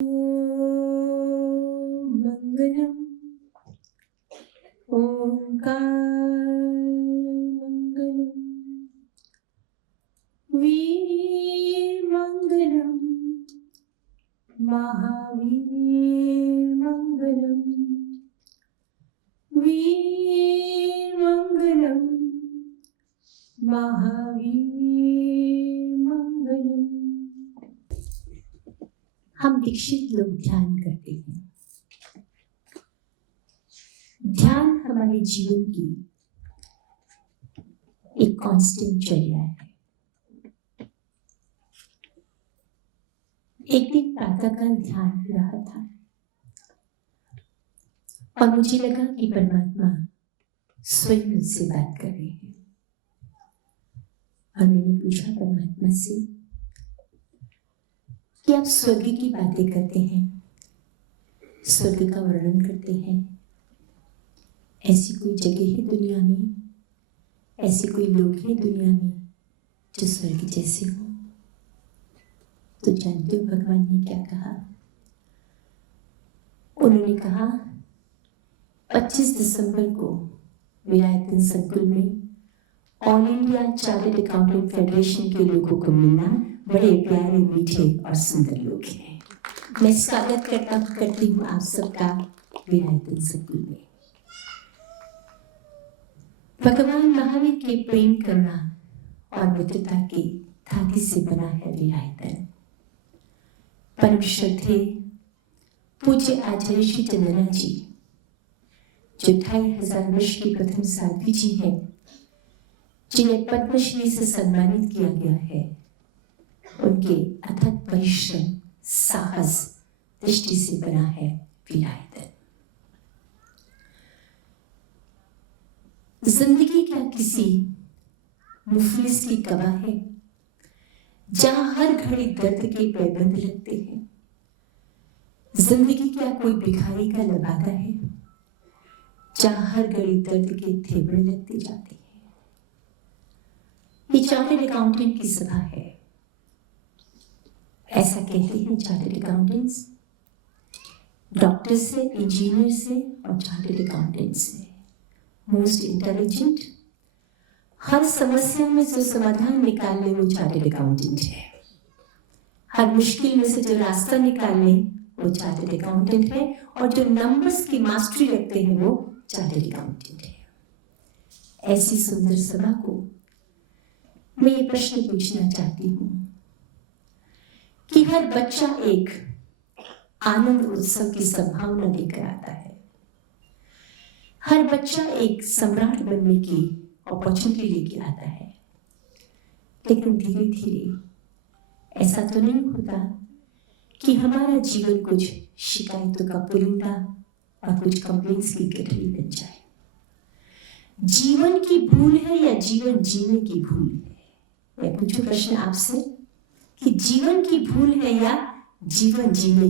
मंगलम ओंकार मंगलम वीर मंगलम महावीर मंगलम वीर मंगलम महावीर मंगलम। हम दीक्षित लोग ध्यान करते हैं। ध्यान हमारे जीवन की एक कांस्टेंट चर्या है। एक दिन प्रातःकाल ध्यान हो रहा था और मुझे लगा कि परमात्मा स्वयं मुझसे बात कर रहे हैं। और मैंने पूछा परमात्मा से कि आप स्वर्ग की बातें करते हैं, स्वर्ग का वर्णन करते हैं, ऐसी कोई जगह है दुनिया में, ऐसे कोई लोग हैं दुनिया में जो स्वर्ग जैसे हो? तो जानते हो भगवान ने क्या कहा? उन्होंने कहा 25 दिसंबर को विरायतन संकुल में all India chartered accountant federation के लोगों को मिलना। बड़े प्यारे, मीठे और सुंदर लोग हैं। मैं स्वागत करती हूँ आप सबका विरायतन संकुल में। भगवान महावीर के प्रेम करना और मित्रता की धागे से बना है विरायतन। परम श्रद्धेय पूज्य आचार्य श्री चंदना जी, जो 2500 वर्ष की प्रथम साध्वी जी हैं, जिन्हें पद्मश्री से सम्मानित किया गया है, उनके अथक परिश्रम, साहस, दृष्टि से बना है विरायतन। जिंदगी क्या किसी मुफलिस की कवा है, जहां हर घड़ी दर्द के पैबंद लगते हैं? जिंदगी क्या कोई भिखारी का लबादा है, जहां हर घड़ी दर्द के थेबड़े लगते जाते हैं? ये चार्टर्ड अकाउंटेंट की सभा है। ऐसा कहते हैं चार्टर्ड अकाउंटेंट्स, डॉक्टर से, इंजीनियर से और चार्टर्ड अकाउंटेंट से मोस्ट इंटेलिजेंट, हर समस्या में जो समाधान निकालने वो चार्टर्ड अकाउंटेंट है। हर मुश्किल में से जो रास्ता निकालने वो चार्टर्ड अकाउंटेंट है। और जो नंबर्स की मास्टरी रखते हैं वो चार्टर्ड अकाउंटेंट है। ऐसी सुंदर सभा को मैं ये प्रश्न पूछना चाहती हूँ कि हर बच्चा एक आनंद उत्सव की संभावना लेकर आता है। हर बच्चा एक सम्राट बनने की अपॉर्चुनिटी लेकर आता है। लेकिन धीरे धीरे ऐसा तो नहीं होता कि हमारा जीवन कुछ शिकायतों का पुलिंदा और कुछ कंप्लेंट्स की गठरी बन जाए। जीवन की भूल है या जीवन जीने की भूल है? मैं पूछूं प्रश्न आपसे कि जीवन की भूल है या जीवन जीने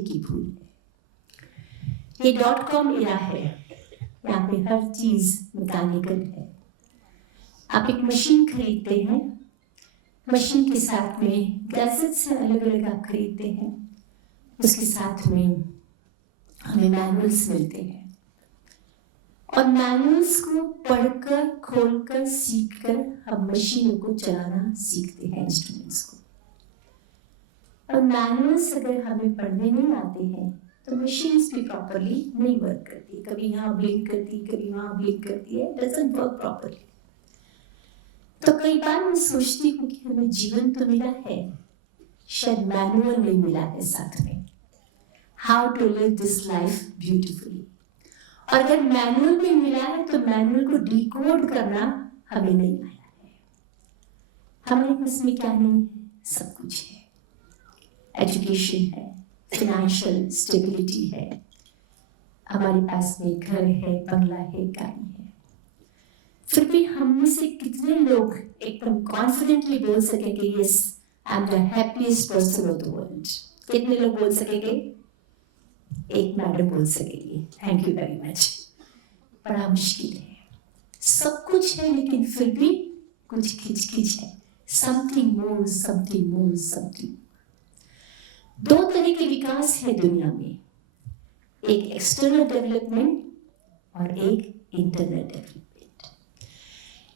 की भूल है? ये .com एरा है, यहाँ पे हर चीज मैकेनिकल है। आप एक मशीन खरीदते हैं, मशीन के साथ में गैजेट्स अलग अलग आप खरीदते हैं, उसके साथ में हमें मैनुअल्स मिलते हैं और मैनुअल्स को पढ़कर, खोलकर, सीखकर हम मशीनों को चलाना सीखते हैं, इंस्ट्रूमेंट्स को। और मैनुअल्स अगर हमें पढ़ने नहीं आते हैं तो मशीन्स भी प्रॉपरली नहीं वर्क करती। कभी यहाँ ब्लिंक करती, कभी वहाँ ब्लिंक करती है, डजंट वर्क प्रॉपरली। तो कई बार मैं सोचती हूँ कि हमें जीवन तो मिला है, शायद मैनुअल नहीं मिला है साथ में, how to live this life beautifully. और अगर मैनुअल भी मिला है तो मैनुअल को डिकोड करना हमें नहीं आया है। हमारे पास में क्या नहीं है? सब कुछ है। एजुकेशन है, फाइनेंशियल स्टेबिलिटी है, हमारे पास में घर है, बंगला है, गाड़ी है। फिर भी हम में से कितने लोग एकदम कॉन्फिडेंटली बोल सकेंगे yes I am the happiest person of the world? कितने लोग बोल सकेंगे? एक मैडम बोल सकेगी, थैंक यू वेरी मच। बड़ा मुश्किल है, सब कुछ है लेकिन फिर भी कुछ खिचखिच है, something more, something more, something. दो तरह के विकास है दुनिया में, एक एक्सटर्नल डेवलपमेंट और एक इंटरनल डेवलपमेंट।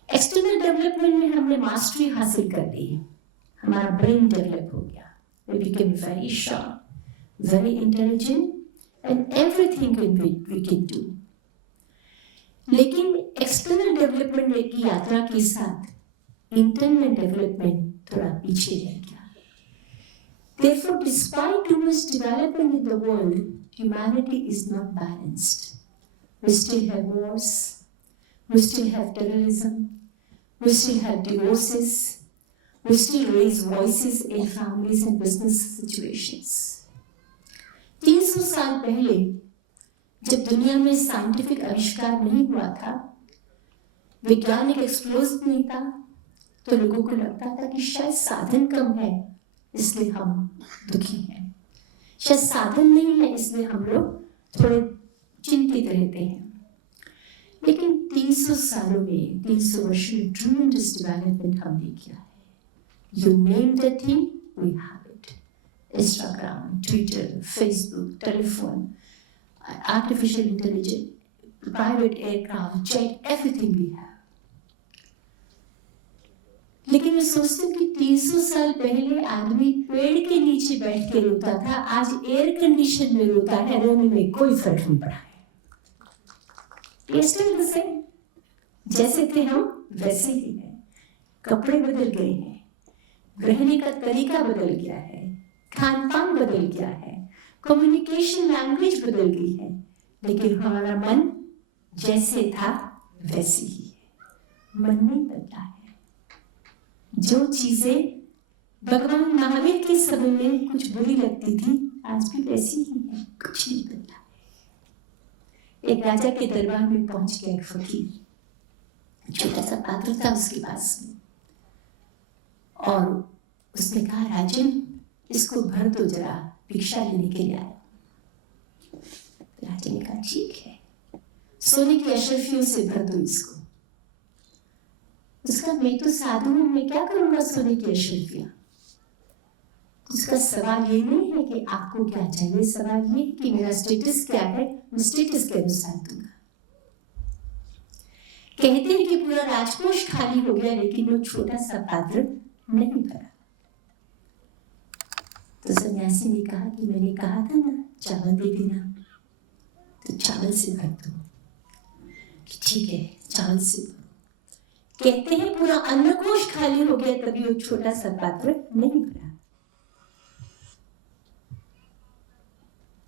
एक्सटर्नल डेवलपमेंट में हमने मास्टरी हासिल कर ली, हमारा ब्रेन डेवलप हो गया, we became very sharp, very intelligent and everything we can do। लेकिन एक्सटर्नल डेवलपमेंट की यात्रा के साथ इंटरनल डेवलपमेंट थोड़ा पीछे रह गया। Therefore, despite too much development in the world, humanity is not balanced. We still have wars, we still have terrorism, we still have divorces, we still raise voices in families and business situations। 300 साल पहले जब दुनिया में scientific आविष्कार नहीं हुआ था, वैज्ञानिक एक्सप्लोजन नहीं था, तो लोगों को लगता था कि शायद साधन कम है इसलिए हम दुखी हैं, शायद साधन नहीं है इसलिए हम लोग थोड़े चिंतित रहते हैं। लेकिन 300 सालों में, 300 वर्षों में ट्रेमेंडस डेवलपमेंट हमने किया है। You name the thing, we have it। Instagram, Twitter, Facebook, telephone, artificial intelligence, private aircraft, jet, everything we have। लेकिन मैं सोचती हूँ कि 300 साल पहले आदमी पेड़ के नीचे बैठ के रोता था, आज एयर कंडीशन में रोता है, रोने में कोई फर्क नहीं पड़ा है। Still the same, जैसे थे हम वैसे ही हैं, कपड़े बदल गए हैं, रहने का तरीका बदल गया है, खान पान बदल गया है, कम्युनिकेशन लैंग्वेज बदल गई है, लेकिन हमारा मन जैसे था वैसे ही है। मन नहीं बदला है। जो चीजें भगवान महावीर के समय में कुछ बुरी लगती थी, आज भी वैसी ही है, कुछ नहीं बदला है। एक राजा के दरबार में पहुंच गया एक फकीर, छोटा सा पात्र था उसके पास में, और उसने कहा, राजन इसको भर दो जरा, भिक्षा लेने के लिए आया। राजा ने कहा, ठीक है, सोने की अशर्फियों से भर दो इसको। उसका, मैं तो साधु हूं, मैं क्या करूंगा सोने की अशर्फियां। उसका सवाल ये नहीं है कि आपको क्या चाहिए, सवाल ये है कि मेरा स्टेटस क्या है, मैं स्टेटस के अनुसार दूंगा। कहते हैं कि पूरा राजकोष खाली हो गया, लेकिन वो छोटा सा पात्र नहीं भरा। तो सन्यासी ने कहा कि मैंने कहा था ना चावल दे देना, तो चावल से भर दो। ठीक है, चावल से भरो। कहते हैं पूरा अन्नकोश खाली हो गया, तभी वो छोटा सा पात्र नहीं भरा।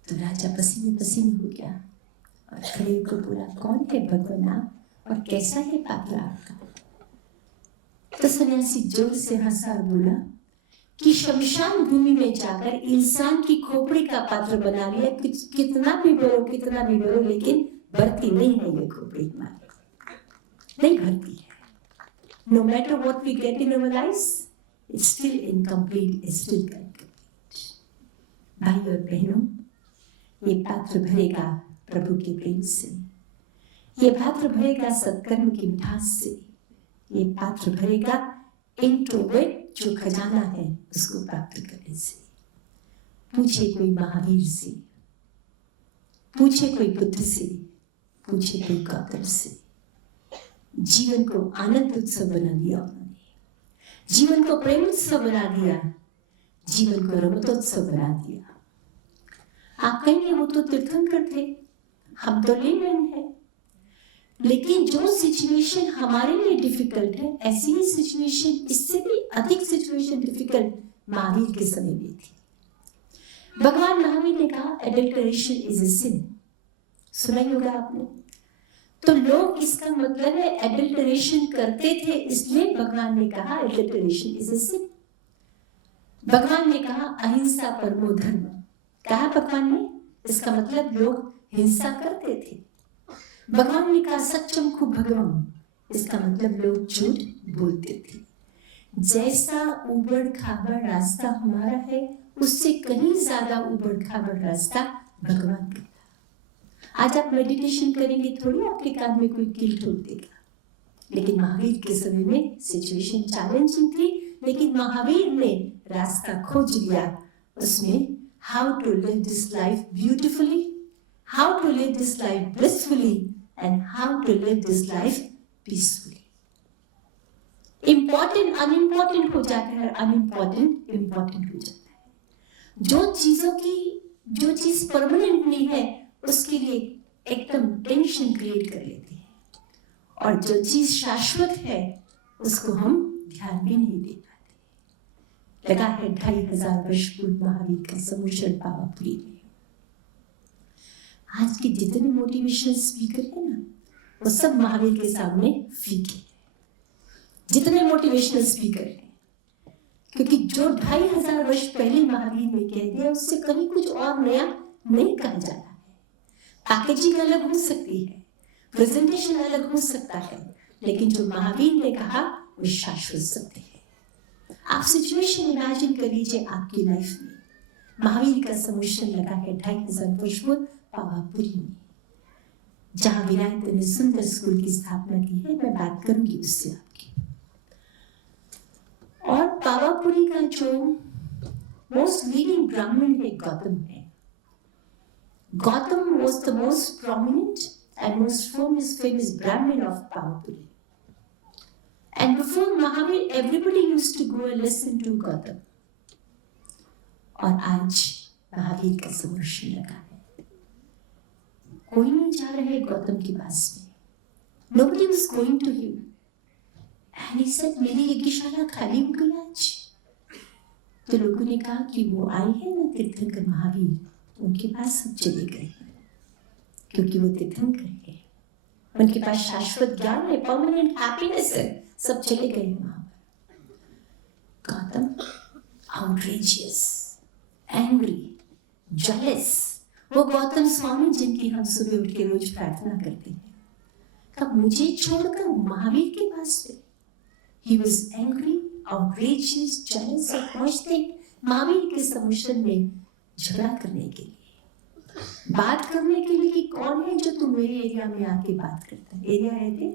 तो राजा पसीने पसीने हो गया और खड़े को बोला, कौन है भगवान आप और कैसा है पात्र आपका। तो सन्यासी जोर से हंसा और बोला कि शमशान भूमि में जाकर इंसान की खोपड़ी का पात्र बना लिया, कितना भी भरो, लेकिन भरती नहीं है ये खोपड़ी, नहीं भरती है। No matter what we get in our lives, it's still incomplete, it's still incomplete। भाई और बहनों, ये पात्र भरेगा प्रभु के प्रेम से, ये पात्र भरेगा सत्कर्म की मिठास से, ये पात्र भरेगा इंट्रोवर्ट जो खजाना है उसको प्राप्त करने से। पूछे कोई महावीर से, पूछे कोई बुद्ध से, पूछे कोई गौतम से, जीवन को आनंद उत्सव बना दिया उन्होंने, जीवन को प्रेम उत्सव बना दिया, जीवन को रमतोत्सव बना दिया। आप कहेंगे वो तो तीर्थंकर थे, हम तो लेमैन हैं। लेकिन जो सिचुएशन हमारे लिए डिफिकल्ट है, ऐसी ही सिचुएशन, इससे भी अधिक सिचुएशन डिफिकल्ट महावीर के समय में थी। भगवान महावीर ने कहा एडल्टरेशन इज अ सिन, सुना ही होगा आपने। तो लोग, इसका मतलब है एडल्टरेशन करते थे, इसलिए भगवान ने कहा एडल्टरेशन इज अ सिन। भगवान ने कहा अहिंसा परमो धर्म, कहा भगवान ने, इसका मतलब लोग हिंसा करते थे। भगवान ने कहा सत्यम खूब भगवान, इसका मतलब लोग झूठ बोलते थे। जैसा उबड़ खाबड़ रास्ता हमारा है, उससे कहीं ज्यादा उबड़ खाबड़ रास्ता भगवान का। आज आप मेडिटेशन करेंगे, थोड़ी आपके कान में कोई कील ठोक देगा। लेकिन महावीर के समय में सिचुएशन चैलेंजिंग थी, लेकिन महावीर ने रास्ता खोज लिया, उसमें how to live this life beautifully, how to live this life blissfully, and how to live this life peacefully. Important unimportant हो जाता है, अनइम्पोर्टेंट इम्पोर्टेंट हो जाता है। जो चीज परमानेंट नहीं है उसके लिए एकदम टेंशन क्रिएट कर लेती है, और जो चीज शाश्वत है उसको हम ध्यान भी नहीं दे पाते। लगा है 2500 वर्ष पूर्व महावीर का समुद्र पावापुरी में। आज के जितने मोटिवेशनल स्पीकर है ना, वो सब महावीर के सामने फीके, जितने मोटिवेशनल स्पीकर हैं, क्योंकि जो 2500 वर्ष पहले महावीर ने कह दिया उससे कहीं कुछ और नया नहीं कहा जा रहा है। पैकेजिंग अलग हो सकती है, प्रेजेंटेशन अलग हो सकता है, लेकिन जो महावीर ने कहा वो शाश्वत सत्य है। आप सिचुएशन इमेजिन कर लीजिए आपकी लाइफ में, महावीर का समुद्र लगा है 2500 वर्ष पूर्व पावापुरी में, जहां विनायक ने सुंदर स्कूल की स्थापना की है। मैं बात करूंगी उससे आपकी। और पावापुरी का जो मोस्ट लीडिंग ब्राह्मण है गौतम है। Gautam was the most prominent and most famous Brahmin of Pavapuri. And before Mahavir, everybody used to go and listen to Gautam. और आज महावीर का समुद्र लगा है, कोई नहीं जा रहा है गौतम के पास में। Nobody was going to him. And he said, मेरी यज्ञशाला खाली हो गई आज। तो लोगों ने कहा कि वो आए हैं ना तीर्थंकर महावीर, उनके पास सब चले गए, क्योंकि वो तीर्थंकर है, उनके पास शाश्वत ज्ञान है, परमानेंट हैप्पीनेस है, सब चले गए वहां पर। गौतम आउटरेजियस, एंग्री, जेलस, वो गौतम स्वामी जिनकी हम सुबह उठ के रोज प्रार्थना करते हैं, कब मुझे छोड़कर महावीर के पास गए। He was angry, outrageous, jealous, और पहुंचते महावीर के समुद्र में झगड़ा करने के लिए, बात करने के लिए कि कौन है जो तुम मेरे एरिया में आके बात करता है। एरिया रहते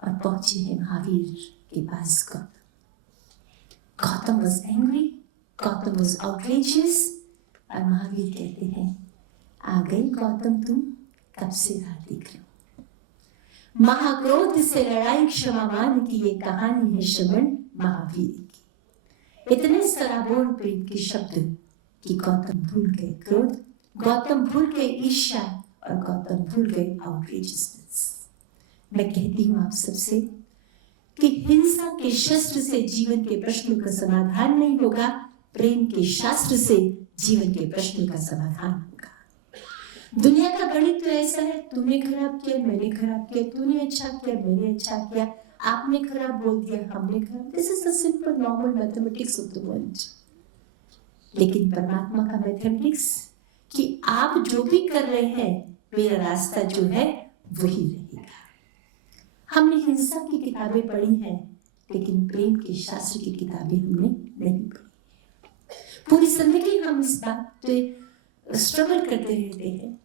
और पहुंचे हैं महावीर के पास Gautam. Gautam was angry, Gautam was outrageous, और महावीर कहते हैं आ गई गौतम, तुम कब से राह देख रहे हो। महाक्रोध से लड़ाई क्षमावान की ये कहानी है श्रवण महावीर की। इतने सराबोर प्रेम के शब्द कि गौतम भूल गए क्रोध, गौतम भूल गए ईर्ष्या, और गौतम भूल गए आउटरेजियसनेस। मैं कहती हूँ आप सबसे कि हिंसा के शस्त्र से जीवन के प्रश्नों का समाधान नहीं होगा, प्रेम के शास्त्र से जीवन के प्रश्नों का समाधान होगा। दुनिया का गणित तो ऐसा है, तूने खराब किया, मैंने खराब किया, तूने अच्छा किया, मैंने अच्छा किया, आपने खराब बोल दिया, हमने खराब। This is the simple normal mathematics of the world. लेकिन परमात्मा का मैथमेटिक्स कि आप जो भी कर रहे हैं, मेरा रास्ता जो है वही रहेगा। हमने हिंसा की किताबें पढ़ी हैं, लेकिन प्रेम के शास्त्र की किताबें हमने नहीं पढ़ी। पूरी जिंदगी हम इस बात पे स्ट्रगल करते रहते हैं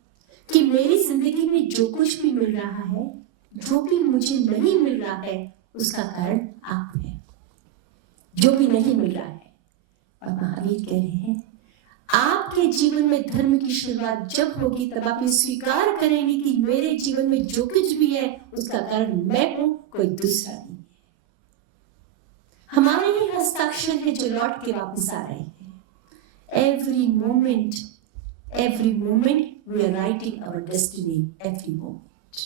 कि मेरी जिंदगी में जो कुछ भी मिल रहा है, जो भी मुझे नहीं मिल रहा है, उसका कारण आप है, जो भी नहीं मिल रहा है। और महावीर कह रहे हैं आपके जीवन में धर्म की शुरुआत जब होगी, तब आप ये स्वीकार करेंगे कि मेरे जीवन में जो कुछ भी है उसका कारण मैं हूं, कोई दूसरा नहीं है। हमारे ही हस्ताक्षर है जो लौट के वापस आ रहे हैं। Every moment we are writing our destiny, every moment.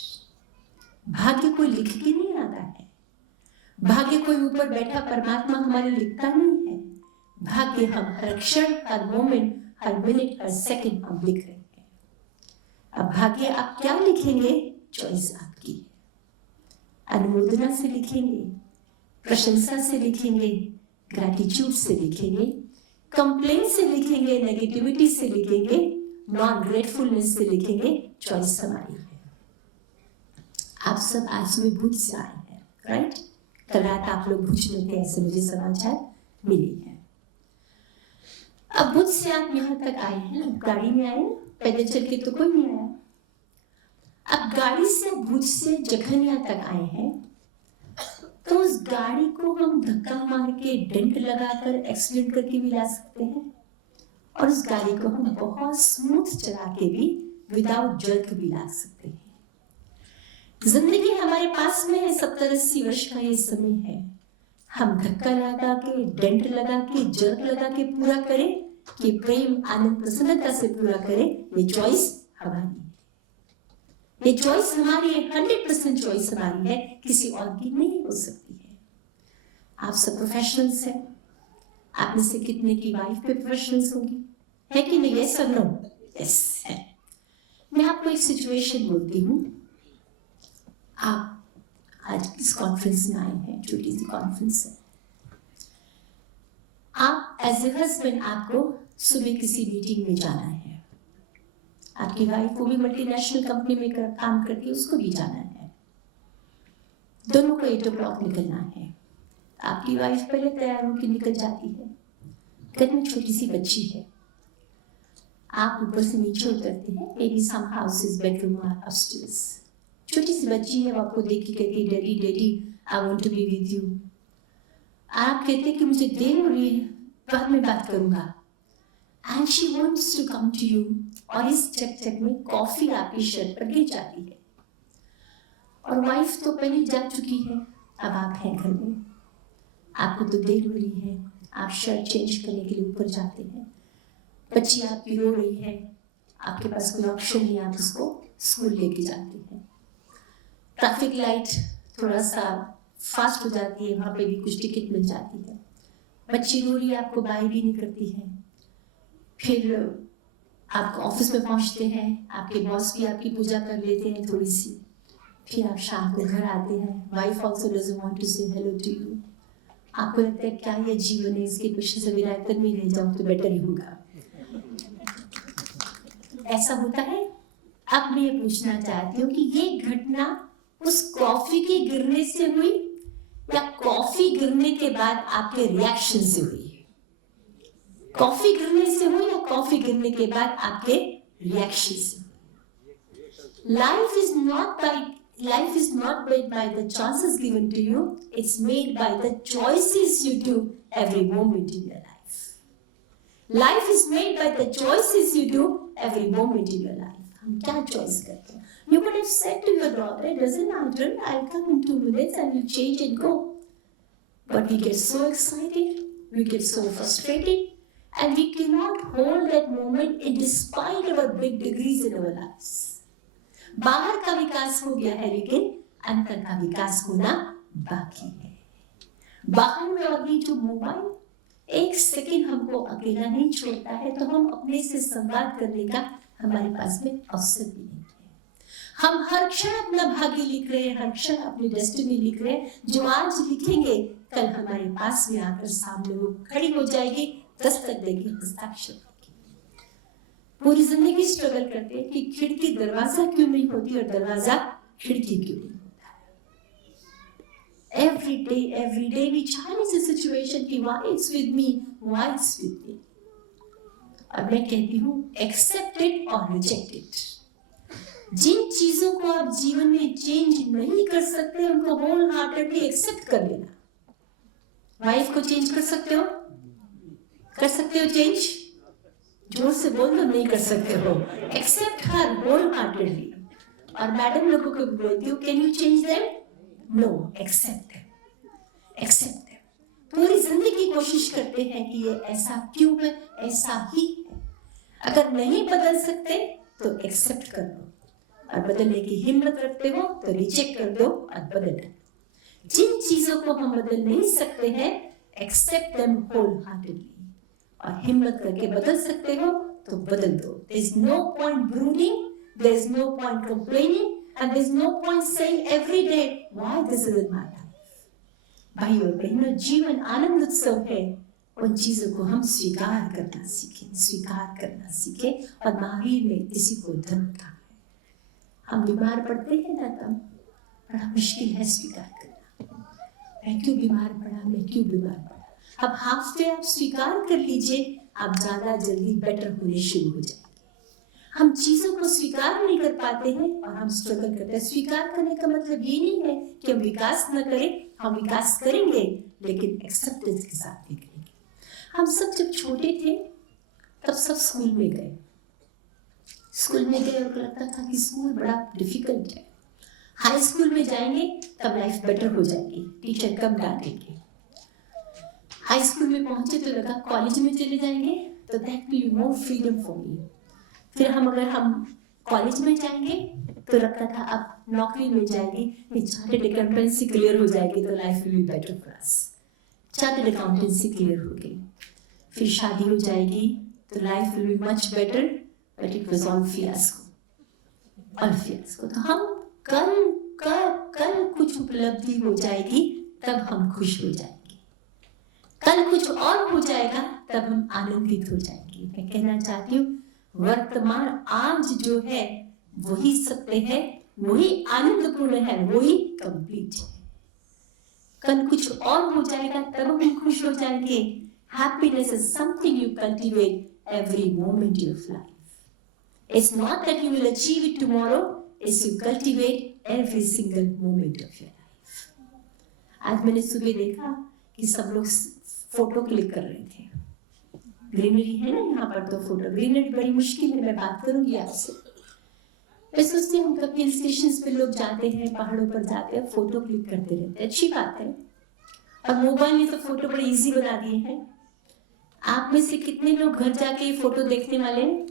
भाग्य कोई लिख के नहीं आता है, भाग्य कोई ऊपर बैठा परमात्मा हमारे लिखता नहीं है। भाग्य हम हर क्षण, हर मोमेंट, हर मिनट, हर सेकंड हम लिख रहे हैं। अब भाग्य आप क्या लिखेंगे, चॉइस आपकी है। अनुमोदना से लिखेंगे, प्रशंसा से लिखेंगे, ग्रैटिट्यूड से लिखेंगे, कंप्लेन से लिखेंगे, नेगेटिविटी से लिखेंगे, नॉन ग्रेटफुलनेस से लिखेंगे, चॉइस हमारी है। आप सब आज में भुज से आए हैं, राइट? कल रात आप लोग भुज में थे, ऐसे मुझे समाचार मिले हैं। अब भुज से आप यहाँ तक आए हैं, गाड़ी में आए, पैदल चल के तो कोई नहीं आया। अब गाड़ी से भुज से जखनिया तक आए हैं, तो उस गाड़ी को हम धक्का मार के डेंट लगाकर एक्सीडेंट करके भी ला सकते हैं, और उस गाड़ी को हम बहुत स्मूथ चला के भी विदाउट जर्क भी ला सकते हैं। जिंदगी हमारे पास में है, 70-80 वर्ष का ये समय है। हम धक्का लगा के, डेंट लगा के, जर्क लगा के पूरा करें कि प्रेम आनंद प्रसन्नता से पूरा करें, ये चॉइस हमारी है। ये चॉइस हमारी है, 100% चॉइस हमारी है, किसी और की नहीं हो सकती है। आप सब प्रोफेशनल्स हैं, आप में से कितने की वाइफ पे प्रोफेशनल्स होंगी, है कि नहीं? यस और नो? यस है। मैं आपको एक सिचुएशन बोलती हूँ। आप आज इस कॉन्फ्रेंस में आए हैं, छोटी सी कॉन्फ्रेंस है। आप एज ए हस्बैंड, आपको सुबह किसी मीटिंग में जाना है। आपकी वाइफ को भी मल्टीनेशनल कंपनी में काम करती है, उसको भी जाना है। दोनों को 8 o'clock निकलना है। आपकी वाइफ पहले तैयार होकर निकल जाती है। घर में छोटी सी बच्ची है, आप ऊपर से नीचे उतरते हैं। Maybe some houses bedroom or upstairs. छोटी सी बच्ची है, वो आपको देख के कहती है, daddy daddy I want to be with you. आप कहते हैं कि मुझे देर हो रही है, बाद में बात करूंगा। And she wants to come to you. और इस चक्कर में कॉफी आपकी शर्ट पर गिर जाती है और वाइफ तो पहले जा चुकी है। अब आप हैं घर में, आपको तो देर हो रही है, आप शर्ट चेंज करने के लिए ऊपर जाते हैं। बच्ची आपकी रो रही है, आपके पास कोई ऑप्शन नहीं, आप उसको स्कूल लेके जाते हैं। ट्रैफिक लाइट थोड़ा सा फास्ट हो जाती है, वहाँ पे भी कुछ टिकट मिल जाती है। बच्ची रो रही है, आपको बाय भी नहीं करती है। फिर आप ऑफिस में पहुँचते हैं, आपके बॉस भी आपकी पूजा कर लेते हैं थोड़ी सी। फिर आप शाम को घर आते हैं, wife also doesn't want to say hello to you. आपको लगता है क्या ये जीवन है, इसके क्वेश्चन से विरायतन में रह जाऊँ तो बेटर ही होगा। ऐसा होता है। अब मैं ये पूछना चाहती हूँ कि ये घटना उस कॉफी के गिरने से हुई या कॉफी गिरने के बाद आपके रिएक्शन से हुई? कॉफी गिरने से हुई या कॉफी गिरने के बाद आपके रिएक्शन से? Life is not made by the chances given to you. It's made by the choices you do every moment in your life. Life is made by the choices you do every moment in your life. हम क्या choice करते हैं? You could have said to your daughter, it doesn't matter, I'll come in 2 minutes and we'll change and go. But we get so excited, we get so frustrated, and we cannot hold that moment in despite of our big degrees in our lives. बाहर का विकास हो गया है, लेकिन अंतर का विकास होना बाकी है। बाहर में और भी जो मोबाइल एक सेकंड हमको अकेला नहीं छोड़ता है, तो हम अपने से संवाद करने का हमारे पास में अवसर भी नहीं है। हम हर क्षण अपना भाग्य लिख रहे हैं, हर क्षण अपनी डेस्टिनी लिख रहे हैं। जो आज लिखेंगे कल हमारे पास में आकर सामने वो खड़ी हो जाएगी, दस्तक देगी, हस्ताक्षर। पूरी जिंदगी स्ट्रगल करते हैं कि खिड़की दरवाजा क्यों नहीं होती और दरवाजा खिड़की क्यों नहीं होता है। Every day we challenge the situation कि why it's with me, why it's with me। और मैं कहती हूँ accept it or reject it। जिन चीजों को आप जीवन में चेंज नहीं कर सकते, उनको होल हार्टेडली एक्सेप्ट कर लेना। वाइफ को चेंज कर सकते हो? कर सकते हो चेंज? जोर से बोल दो, नहीं कर सकते हो। Accept her wholeheartedly. और मैडम लोगों को भी बोलती हूँ, can you change them? No, accept them, accept them. पूरी जिंदगी कोशिश करते हैं कि ये ऐसा क्यों है, ऐसा ही है। अगर नहीं बदल सकते तो एक्सेप्ट कर लो, और बदलने की हिम्मत रखते हो तो रिजेक्ट कर दो और बदल दो। जिन चीजों को हम बदल नहीं सकते हैं, एक्सेप्ट देम होल हार्टेडली, और हिम्मत करके बदल सकते हो तो बदल दो। There is no point brooding, there is no point complaining, and there is no point saying every day why this isn't my life। भाइयों बहनों, जीवन आनंद उत्सव है। उन चीजों को हम स्वीकार करना सीखें, स्वीकार करना सीखें। और महावीर ने इसी को धर्म कहा है। हम बीमार पड़ते हैं ना, तब बड़ा मुश्किल है स्वीकार करना। मैं क्यों बीमार पड़ा, मैं क्यों बीमार पड़ा। अब हाफ आप स्वीकार कर लीजिए, आप ज्यादा जल्दी बेटर होने शुरू हो जाएंगे। हम चीजों को स्वीकार नहीं कर पाते हैं और हम स्ट्रगल करते हैं। स्वीकार करने का मतलब ये नहीं है कि हम विकास न करें, हम विकास करेंगे, लेकिन एक्सेप्टेंस के साथ भी करेंगे। हम सब जब छोटे थे तब सब स्कूल में गए और लगता था कि स्कूल बड़ा डिफिकल्ट है। हाई स्कूल में जाएंगे तब लाइफ बेटर हो जाएगी, टीचर कम डांटेंगे। हाई स्कूल में पहुंचे तो लगा कॉलेज में चले जाएंगे तो that will be more freedom for me. फिर हम कॉलेज में जाएंगे तो लगता था अब नौकरी मिल जाएगी, चार्टर्ड अकाउंटेंसी क्लियर हो जाएगी तो life will be better for us. Chartered accountancy clear हो गई, फिर शादी हो जाएगी तो life will be much better, but it was all fiasco. तो हम कल कुछ उपलब्धि हो जाएगी तब हम खुश हो जाएंगे, कल कुछ और हो जाएगा तब हम आनंदित हो जाएंगे। मैं कहना चाहती हूँ वर्तमान आज जो है वही सत्य है, वही आनंदपूर्ण है, वही कंप्लीट है। कल कुछ और हो जाएगा तब हम खुश हो जाएंगे। Happiness is something you cultivate every moment of life. It's not that you will achieve it tomorrow, it's you cultivate every single moment of your life. आज मैंने सुबह देखा कि सब लोग फोटो क्लिक कर रहे थे। ग्रीनरी है ना यहाँ पर, तो फोटो ग्रीनरी बड़ी मुश्किल है, मैं बात करूंगी आपसे। मैं सोचती हूँ कभी हिल स्टेशन पे लोग जाते हैं, पहाड़ों पर जाते हैं, फोटो क्लिक करते रहते हैं, अच्छी बात है। और मोबाइल ने तो फोटो बड़ी इजी बना दिए हैं। आप में से कितने लोग घर जाके फोटो देखने वाले हैं?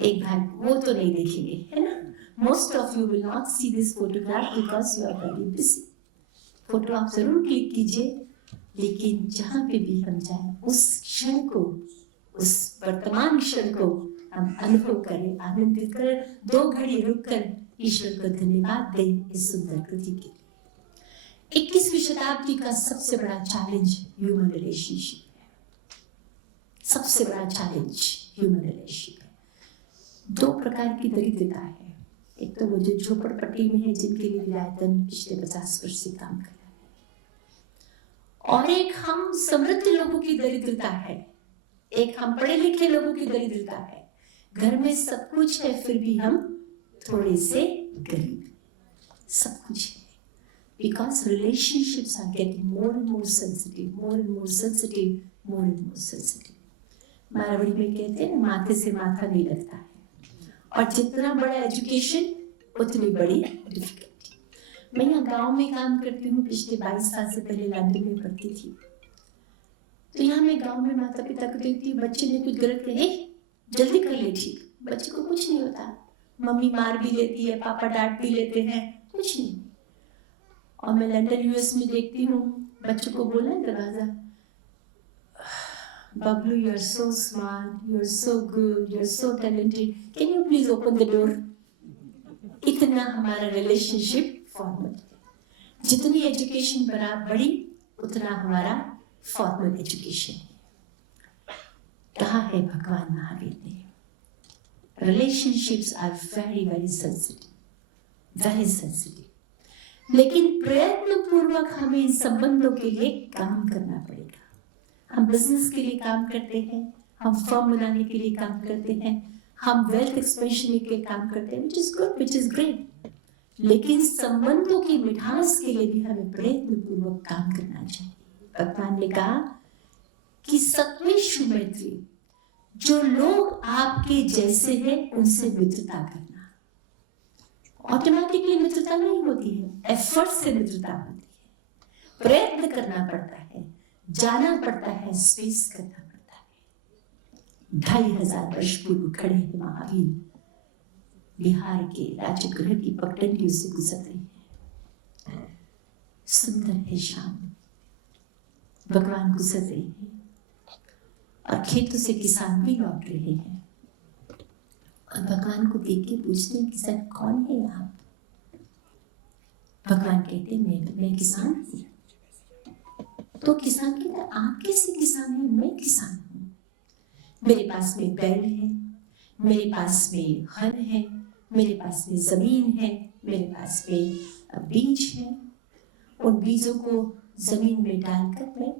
एक भाई वो तो नहीं देखेंगे, है ना। Most of you will not see this photograph because you are very busy. Photo आप जरूर क्लिक कीजिए, लेकिन जहां पे भी हम जाए उस क्षण को, उस वर्तमान क्षण को हम अनुभव करें, आनंदित करें, 2 घड़ी रुककर ईश्वर को धन्यवाद दें इस सुंदर कृति के लिए। 21वीं शताब्दी का सबसे बड़ा चैलेंज ह्यूमन रिलेशनशिप है, सबसे बड़ा चैलेंज ह्यूमन रिलेशनशिप। 2 प्रकार की दरिद्रता है। एक तो वो जो झोपड़पट्टी में है, जिनके लिए विलायतन पिछले 50 वर्ष से काम कर रहा है, और एक हम समृद्ध लोगों की दरिद्रता है, एक हम पढ़े लिखे लोगों की दरिद्रता है। घर में सब कुछ है फिर भी हम थोड़े से गरीब, सब कुछ है। Because relationships are getting more and more sensitive, more and more sensitive, more and more sensitive. Marwari में कहते हैं माथे से माथा नहीं लगता है, और जितना बड़ा एजुकेशन उतनी बड़ी डिफिकल्टी। मैं यहाँ गांव में काम करती हूँ, पिछले 22 साल से पहले लंदन में पढ़ती थी। तो यहाँ मैं गांव में माता पिता को देखती हूँ, बच्चे ने कुछ गलत कहे जल्दी कर ले ठीक, बच्चे को कुछ नहीं होता। मम्मी मार भी लेती है, पापा डांट भी लेते हैं, कुछ नहीं। और मैं लंदन यूएस में देखती हूँ, बच्चों को बोला दरवाजा, Bablu, you are so smart, you are so good, you are so talented. Can you please open the door? इतना हमारा रिलेशनशिप फॉर्मल है। जितनी एजुकेशन बड़ी उतना हमारा फॉर्मल एजुकेशन है। कहा है भगवान महावीर ने, relationships are very very sensitive, very sensitive. लेकिन प्रयत्न पूर्वक हमें इन संबंधों के लिए काम करना पड़ेगा। हम बिजनेस के लिए काम करते हैं, हम फर्म बनाने के लिए काम करते हैं, हम वेल्थ एक्सपेंशन के लिए काम करते हैं, which is good, which is great। लेकिन संबंधों की मिठास के लिए भी हमें प्रयत्न पूर्वक काम करना चाहिए। भगवान ने कहा कि सत्वेषु मैत्री, जो लोग आपके जैसे हैं उनसे मित्रता करना। ऑटोमेटिकली मित्रता नहीं होती है, एफर्ट से मित्रता होती है। प्रयत्न करना पड़ता है, जाना पड़ता है, स्पेस करना पड़ता है। 2500 वर्ष पूर्व खड़े हैं महावीर, बिहार के राजगृह की पगडंडियों से गुजर रहे हैं। सुंदर है शाम, भगवान गुजर रहे हैं, और खेतों से किसान भी लौट रहे हैं, और भगवान को देख के पूछते हैं किसान कौन है आप? भगवान कहते हैं मैं किसान हूँ। तो किसान कहता है आप कैसे किसान हैं? मैं किसान हूँ, मेरे पास में बैल है, मेरे पास में हल है, मेरे पास में जमीन है, मेरे पास में बीज है। उन बीजों को जमीन में डालकर मैं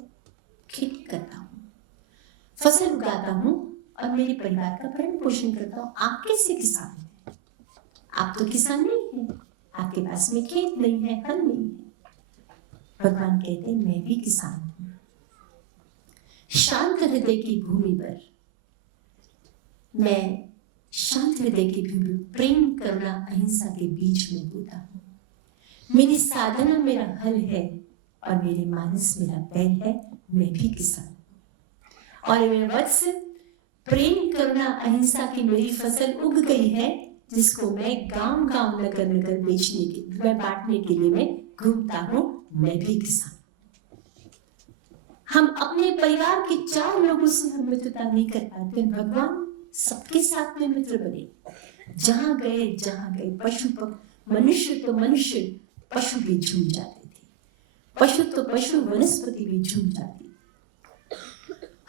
खेती करता हूँ, फसल उगाता हूँ, और मेरे परिवार का भरण पोषण करता हूँ। आप कैसे किसान हैं? आप तो किसान नहीं हैं, आपके पास में खेत नहीं है, हल नहीं है। भगवान कहते हैं मैं भी किसान हूं। शांत हृदय की भूमि पर मैं शांत हृदय के भी प्रेम करुणा अहिंसा के बीच में बोता हूँ। मेरी साधना मेरा हल है और मेरे मानस मेरा बैल है, मैं भी किसान। और मेरे वत्स, प्रेम करुणा अहिंसा की मेरी फसल उग गई है, जिसको मैं गांव गांव नगर नगर बेचने के मैं बांटने के लिए मैं घूमता हूँ, मैं भी किसान। हम अपने परिवार के 4 लोगों से हम मित्रता नहीं कर पाते, भगवान सबके साथ में मित्र बने। जहां गए पशु मनुष्य तो मनुष्य, पशु भी झूम जाते थे, पशु तो पशु, वनस्पति भी झूम जाती।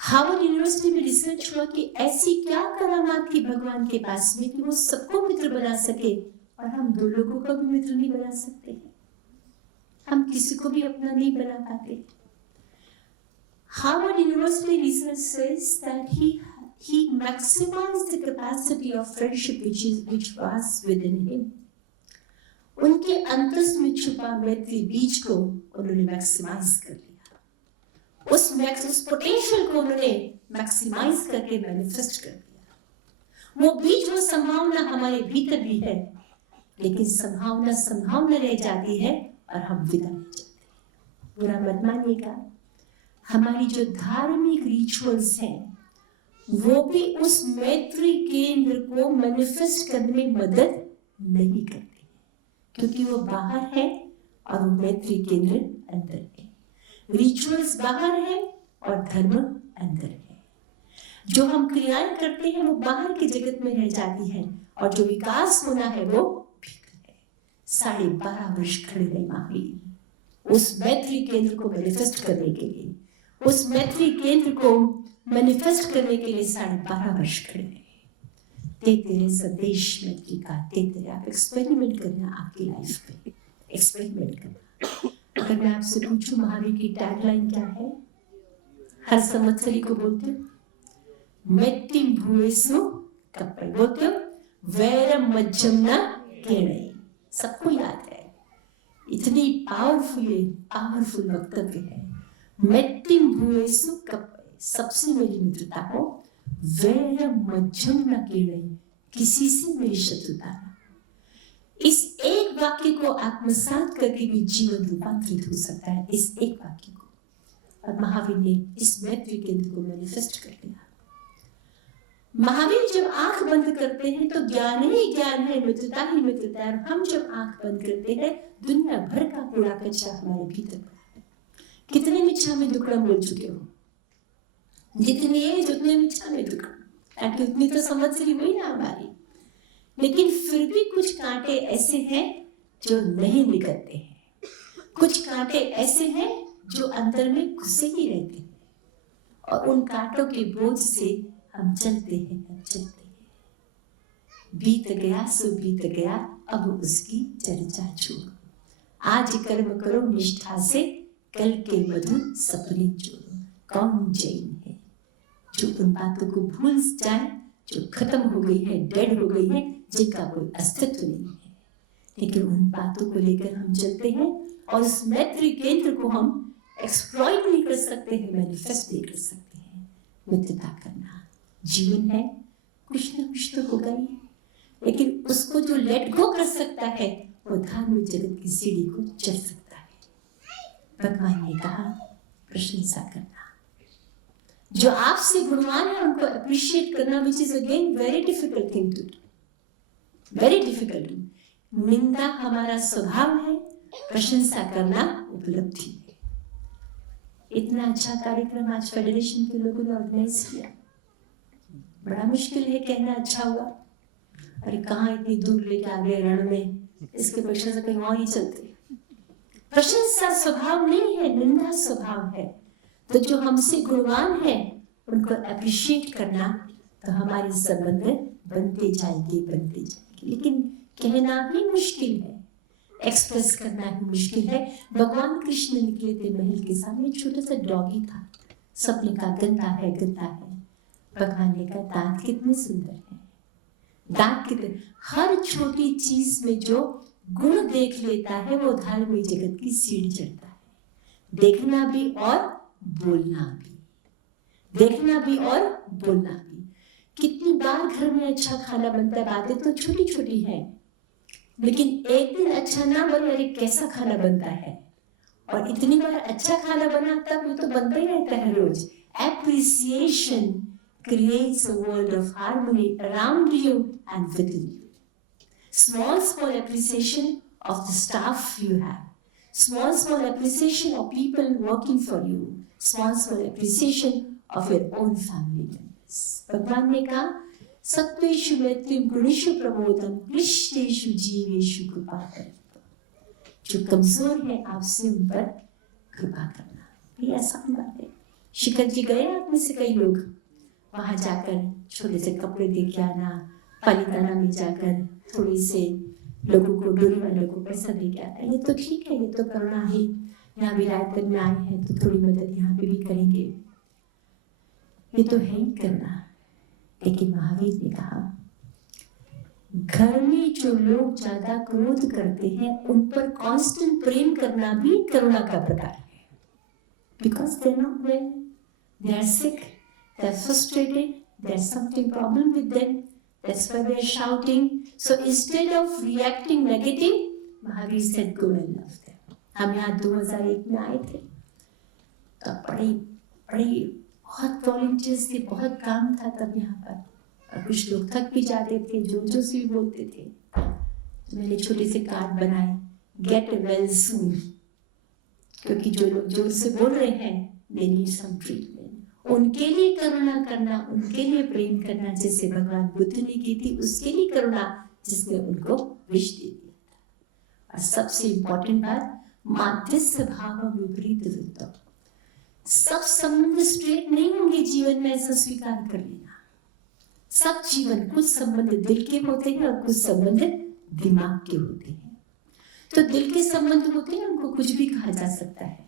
हार्वर्ड यूनिवर्सिटी में रिसर्च हुआ कि ऐसी क्या करामात थी भगवान के पास में कि वो सबको मित्र बना सके, और हम 2 लोगों का भी मित्र नहीं बना सकते। हम किसी को भी अपना नहीं बना पाते। Harvard University research says that he maximized the capacity of friendship which was within him. उनके अंतस में छुपा मैत्री बीज को उन्होंने मैक्सिमाइज कर लिया। उस पोटेंशियल को उन्होंने मैक्सिमाइज करके मैनिफेस्ट कर दिया। वो बीज, वो संभावना हमारे भीतर भी है, लेकिन संभावना रह जाती है और हम विदा हो जाते हैं। बुरा मत मानिएगा, हमारी जो धार्मिक रिचुअल्स हैं वो भी उस मैत्री केंद्र को मैनिफेस्ट करने में मदद नहीं करते, क्योंकि वो बाहर है और वो मैत्री केंद्र अंदर है। रिचुअल्स बाहर है और धर्म अंदर है। जो हम क्रियाएं करते हैं वो बाहर के जगत में रह जाती है, और जो विकास होना है वो भीतर है। 12.5 वर्ष खड़े रहे महावीर उस मैत्री केंद्र को मैनिफेस्ट करने के लिए, उस मैत्री केंद्र को मैनिफेस्ट करने के लिए 12.5 वर्ष खड़े रहे। तेरे संदेश मैत्री का, तेरे आप एक्सपेरिमेंट करना, आपकी लाइफ में एक्सपेरिमेंट करना। अगर मैं आपसे पूछूं महावीर की टैगलाइन क्या है, हर संवत्सरी को बोलते हो, मैत्तिम भूयसु कप्पै, बोलते हो वैरम मज्जम न केणै। सबको याद है, इतनी पावरफुल वक्तव्य है। मैत्तिम भूयसु कप्पै, सबसे मेरी मित्रता हो, वैरम मज्जम न केणै, किसी से मेरी शत्रुता न। इस एक वाक्य को आत्मसात करके भी जीवन रूपांतरित हो सकता है, इस एक वाक्य को। और महावीर ने इस मैत्री केंद्र को मैनिफेस्ट कर दिया। महावीर जब आंख बंद करते हैं तो ज्ञान ही ज्ञान है, मित्रता ही मित्रता है। हम जब आंख बंद करते हैं, दुनिया भर का कूड़ा कचरा हमारे भीतर पड़ा है। कितने मिच्छा में दुक्कड़म बोल चुके हो, जितनी एज उतने मिच्छा में दुक्कड़म, ताकि उतनी तो संवत्सरी हुई ना हमारी। लेकिन फिर भी कुछ कांटे ऐसे हैं जो नहीं निकलते हैं, कुछ कांटे ऐसे हैं जो अंदर में घुसे ही रहते हैं, और उन कांटों के बोझ से हम चलते हैं। बीत गया सो बीत गया, अब उसकी चर्चा छोड़ो। आज कर्म करो निष्ठा से, कल के मधुर सपने जोड़ो। कौन जैन है जो उन बातों को भूल जाए जो खत्म हो गई है, डेड हो गई है, जिनका कोई अस्तित्व नहीं है। लेकिन उन बातों को लेकर हम चलते हैं, और उस मैत्री केंद्र को हम एक्सप्लॉइट नहीं कर सकते हैं, मैनिफेस्ट नहीं कर सकते हैं। मित्रता करना जीवन है, कुछ ना कुछ तो होगा ही, लेकिन उसको जो लेट गो कर सकता है वो धार्मिक जगत की सीढ़ी को चढ़ सकता है। भगवान ने कहा प्रशंसा करना, जो आपसे गुणवान है उनको अप्रिशिएट करना, which is again very difficult thing to do, very difficult. निंदा हमारा स्वभाव है, प्रशंसा करना उपलब्धि है। इतना अच्छा कार्यक्रम आज फेडरेशन के लोगों ने ऑर्गेनाइज किया, बड़ा मुश्किल है कहना अच्छा हुआ। अरे कहाँ इतनी दूर लेके आ गए रण में, इसके प्रशंसा से कहीं और ही चलते। प्रशंसा स्वभाव नहीं है, निंदा स्वभाव है। तो जो हमसे गुणवान है उनको अप्रिशिएट करना, तो हमारे संबंध बनते जाएंगे। लेकिन कहना ही मुश्किल है, एक्सप्रेस करना ही मुश्किल है। भगवान कृष्ण निकले थे महल के सामने, छोटा सा डॉगी था, सबने कहा गंदा है। भगवान ने कहा दांत कितने सुंदर हैं, दांत कितने। हर छोटी चीज में जो गुण देख लेता है वो धार्मिक जगत की सीढ़ी चढ़ता है। देखना भी और बोलना भी, देखना भी और बोलना भी। कितनी बार घर में अच्छा खाना बनता है, बातें तो छोटी छोटी हैं, लेकिन एक दिन अच्छा ना बने, अरे कैसा खाना बनता है, और इतनी बार अच्छा खाना बना तब वो तो बनता ही रहता है रोज। Appreciation creates a world of harmony around you and within you. Small appreciation of the staff you have, small appreciation of people working for you, small appreciation of your own family members. भगवान ने कहा सत्वेषु मैत्रीम गुणेषु प्रमोदम क्लिष्टेषु जीवेषु कृपा करो। जो कमजोर है आपसे उन पर कृपा करना, ये आसान बात है। शिखर जी गए आप में से कई लोग वहां जाकर छोटे से कपड़े दे के आना, पालीताना में जाकर थोड़ी से लोगों को, डोली वालों को पैसा दे के आना, ये तो ठीक है, ये तो करना है। यहाँ विरायतन में आए हैं तो थोड़ी मदद यहाँ पे भी करेंगे, ये तो है ही करना। लेकिन महावीर ने कहा घर में जो लोग ज्यादा क्रोध करते हैं उन पर कांस्टेंट प्रेम करना भी करुणा का प्रकार है। Because they're not well, they're sick, they're frustrated, there's something problem with them, that's why they're shouting. So instead of reacting negative, Mahavir said go and love them. हम यहाँ 2001 में आए थे, तो बड़ी बहुत वॉलंटियर्स थे, बहुत काम था तब यहाँ पर, और कुछ लोग थक भी जाते थे, जो से भी बोलते थे। तो मैंने छोटे से कार्ड बनाए, गेट वेल सून, क्योंकि जो लोग जोर से बोल रहे हैं they need some treatment, उनके लिए करुणा करना, उनके लिए प्रेम करना, जैसे भगवान बुद्ध ने की थी, उसके लिए करुणा जिसने उनको विष दे दिया था। और सबसे इम्पोर्टेंट बात, माध्यस्थ भाव विपरीत वृत्तम, सब संबंध स्ट्रेट नहीं होंगे जीवन में, ऐसा स्वीकार कर लेना। सब जीवन, कुछ संबंध दिल के होते हैं और कुछ संबंध दिमाग के होते हैं। तो दिल के संबंध होते हैं उनको कुछ भी कहा जा सकता है,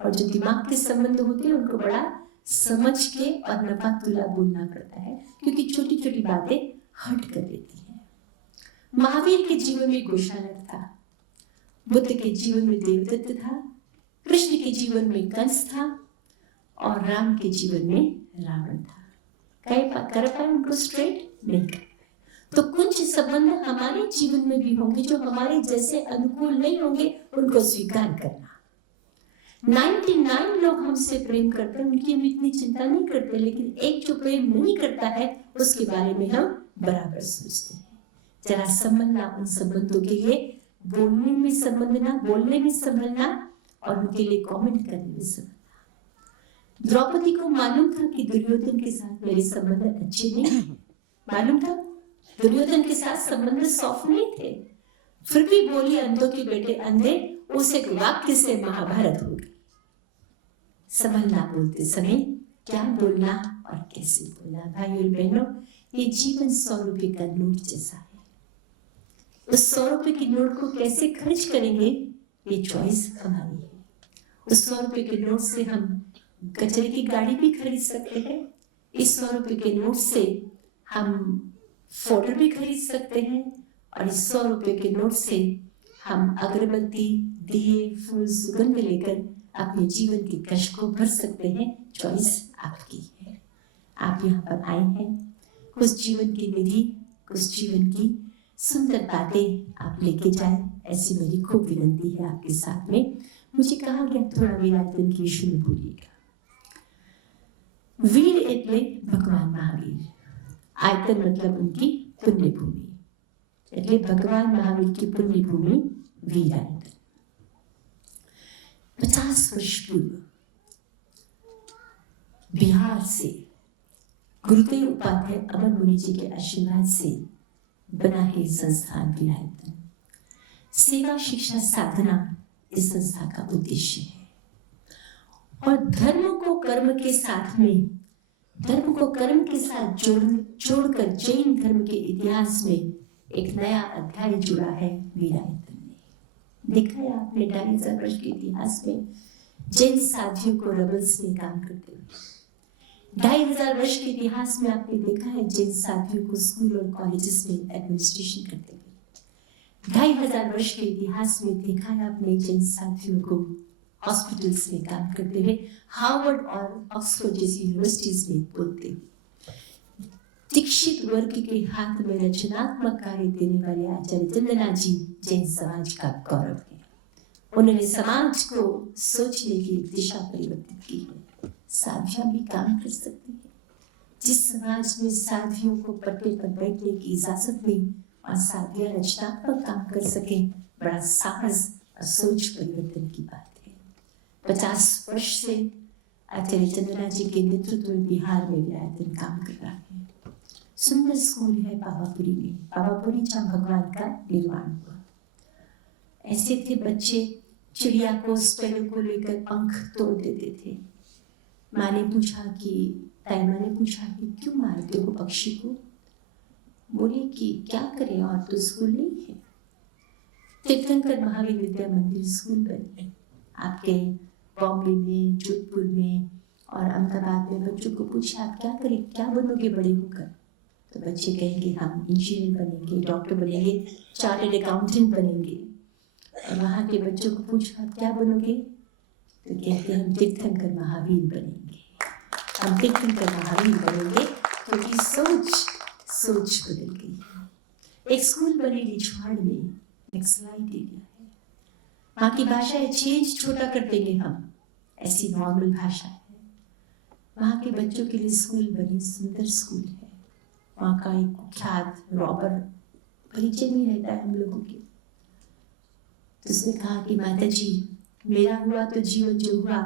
और जो दिमाग के संबंध होते हैं उनको बड़ा समझ के और नफा तुला बोलना पड़ता है, क्योंकि छोटी छोटी बातें हर्ट कर देती हैं। महावीर के जीवन में गोशालक था, बुद्ध के जीवन में देवदत्त था, कृष्ण के जीवन में कंस था, और राम के जीवन में रावण था। कर पाए उनको स्ट्रेट? नहीं कर। तो कुछ संबंध हमारे जीवन में भी होंगे जो हमारे जैसे अनुकूल नहीं होंगे, उनको स्वीकार करना। 99 लोग हमसे प्रेम करते हैं, उनकी हम इतनी चिंता नहीं करते, लेकिन एक जो प्रेम नहीं करता है उसके बारे में हम बराबर सोचते हैं। जरा संभलना उन संबंधों के लिए, बोलने में संभलना, बोलने में संभलना, और उनके लिए कमेंट करने में संभलना। द्रौपदी को मालूम था कि दुर्योधन के साथ मेरे संबंध अच्छे नहीं, मालूम था दुर्योधन के साथ संबंध सॉफ्ट नहीं थे, फिर भी बोली अंधों के बेटे अंधे, उसे वाक्य से महाभारत हो गई। संभलना बोलते समय, क्या बोलना और कैसे बोलना। भाई और बहनों, ये जीवन 100 रुपए का नोट जैसा है। उस 100 रुपए की नोट को कैसे खर्च करेंगे, ये चॉइस हमारी है। उस 100 रुपए के नोट से हम कचरे की गाड़ी भी खरीद सकते हैं, इस 100 रुपए के नोट से हम फोल्डर भी खरीद सकते हैं, और इस 100 रुपए के नोट से हम अगरबत्ती, दिए, फूल, सुगंध लेकर अपने जीवन के कष्ट को भर सकते हैं। चॉइस आपकी है। आप यहाँ पर आए हैं, कुछ जीवन की निधि, कुछ जीवन की सुंदर बातें आप लेके जाए, ऐसी मेरी खूब विनती है आपके साथ में। मुझे कहा गया थोड़ा विराटन की विषय में बोलिएगा। वीर एटले भगवान महावीर, आयतन मतलब उनकी पुण्य भूमि, એટલે भगवान महावीर की पुण्य भूमि वीरायतन। 50 वर्ष पूर्व बिहार से गुरुदेव उपाध्याय अमर मुनि जी के आशीर्वाद से बना है संस्थान वीरायतन। सेवा, शिक्षा, साधना इस संस्था का उद्देश्य है, और धर्म को कर्म के साथ में, धर्म को कर्म के साथ जोड़कर जैन धर्म के इतिहास में एक नया अध्याय जुड़ा है वीरायतन ने। देखा है आपने 2500 वर्ष के इतिहास में जैन साधियों को रबल्स में काम करते हुए, 2500 वर्ष के इतिहास में आपने देखा है जैन साधियों को स्कूल और कॉलेजेस में एडमिनिस्ट्रेशन करते हुए, 2500 वर्ष के इतिहास में देखा है आपने जैन साथियों को हॉस्पिटल्स में काम करते हुए, हार्वर्ड और ऑक्सफोर्ड जैसी यूनिवर्सिटीज में बोलते हुए। दीक्षित वर्ग के हाथ में रचनात्मक कार्य देने वाले आचार्य चंदना जी जैन समाज का गौरव है। उन्होंने समाज को सोचने की दिशा परिवर्तित की है। साधियां भी काम कर सकती है। जिस समाज में साधियों को पट्टे पर बैठने की इजाजत नहीं और साधियां रचनात्मक काम कर सके, बड़ा साहस और सोच परिवर्तन की बात है। 50 वर्ष से आचार्य चंदना जी के नेतृत्व में बिहार में विरायतन काम कर रहा है। सुंदर स्कूल है पावापुरी में, पावापुरी जहाँ भगवान का निर्माण हुआ। ऐसे थे बच्चे चिड़िया को, स्पेरो को लेकर पंख तोड़ देते थे। माँ ने पूछा कि क्यों मारते हो पक्षी को? बोले कि क्या करें, और तो स्कूल नहीं है। तीर्थंकर महावीर विद्या मंदिर स्कूल बने आपके बॉम्बे में, जोधपुर में और अहमदाबाद में। बच्चों को पूछे आप क्या करें, क्या बनोगे बड़े होकर? तो बच्चे कहेंगे हम इंजीनियर बनेंगे, डॉक्टर बनेंगे, चार्टर्ड अकाउंटेंट बनेंगे। और वहाँ के बच्चों को पूछा आप क्या बनोगे? तो कहते हैं हम तीर्थंकर महावीर बनेंगे, हम तीर्थंकर महावीर बनेंगे, क्योंकि सोच बदल गई है। एक स्कूल बने लिछवाड़ में, एक स्लाइड एरिया है। वहाँ की भाषा है, चेंज छोटा कर देंगे हम, ऐसी नॉर्मल भाषा है। वहाँ के बच्चों के लिए स्कूल बने, सुंदर स्कूल है। वहाँ का एक कुख्यात रॉबर परिचय नहीं रहता है हम लोगों के। तो उसने कहा कि माता जी, मेरा हुआ तो जीवन जो हुआ,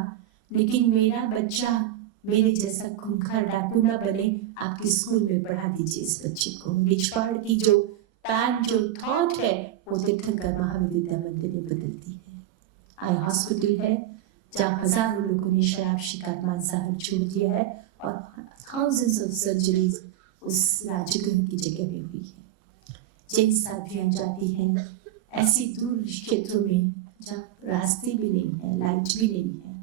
लेकिन मेरा बच्चा मेरे जैसा खूंखार डाकू न बने, आपके स्कूल में पढ़ा दीजिए इस बच्चे को। लिछवाड़ की जो थॉट है वो तीर्थंकर महावीर विद्या मंदिर ने बदल दी है। आई हॉस्पिटल है जहाँ हजारों लोगों ने शराब शिकार मांसाहार छोड़ दिया है और थाउजेंड्स ऑफ सर्जरीज उस राजगृह की जगह में हुई है। जैन साधियां जाती हैं ऐसी दूर क्षेत्रों में जहाँ रास्ते भी नहीं है, लाइट भी नहीं है।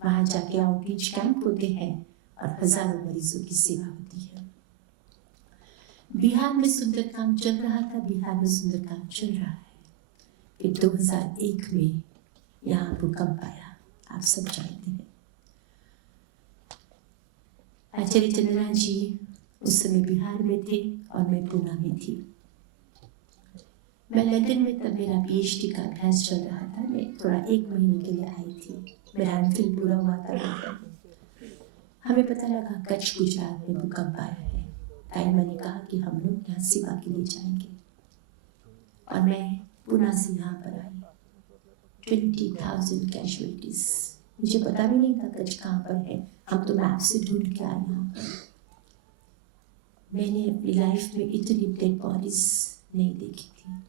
वहां जाके आउटरीच कैंप होते हैं और हजारों मरीजों की सेवा होती है। बिहार में सुंदर काम चल रहा था, बिहार में सुंदर काम चल रहा है। फिर 2001 में यहाँ भूकंप आया, आप सब जानते हैं। आचार्य चंदना जी उस समय बिहार में थे और मैं पूना में थी। मैं लंदन में तब मेरा पीएचडी का अभ्यास चल रहा था। मैं थोड़ा 1 महीने के लिए आई थी, मेरा एमफिल पूरा हुआ था। हमें पता लगा कच्छ गुजरात में भूकंप आया है। ताइमा ने कहा कि हम लोग यहाँ सेवा के लिए जाएंगे और मैं पूना से यहाँ पर आई। 20,000 कैजुअलिटीज। मुझे पता भी नहीं था कच्छ कहाँ पर है, हम तो मैप से ढूंढ के आए यहाँ पर। मैंने अपनी लाइफ में इतनी डेड बॉडीज नहीं देखी थी।